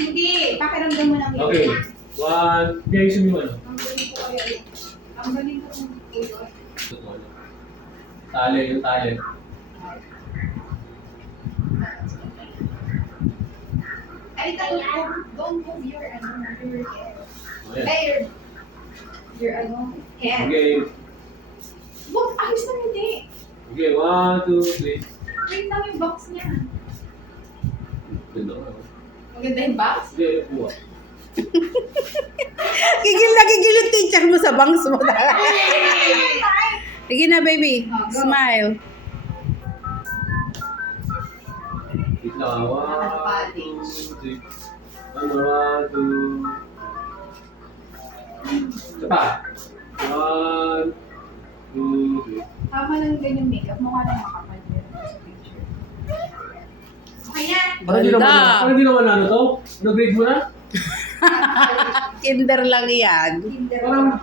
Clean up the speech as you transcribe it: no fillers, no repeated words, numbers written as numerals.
Hindi, pakiramdam mo lang yun. Okay. One. Hindi, ayusin mo ano. Ang galing ko kaya yun. Ang galing ko kung ulo. Tali, yung tali. Ay, don't move your, your hair. Okay. Ay, your hair. Okay. Wag, ayos na hindi. Okay, 1, 2, 3. Wait lang yung box niya. Ganda. Maganda yung box? Hindi, buwa. Gigil na gigil yung teacher mo sa bangs mo. Sige na, baby. Smile. Wait lang. 1, 2, 3. One more, 1, 2. Isa pa. 1, 2, 3. Tama lang ganyan makeup. Mukha na makapal din sa picture. Okay na. Parang di naman ano to? No grade mo na? Kinder lang yan. Kinder. Parang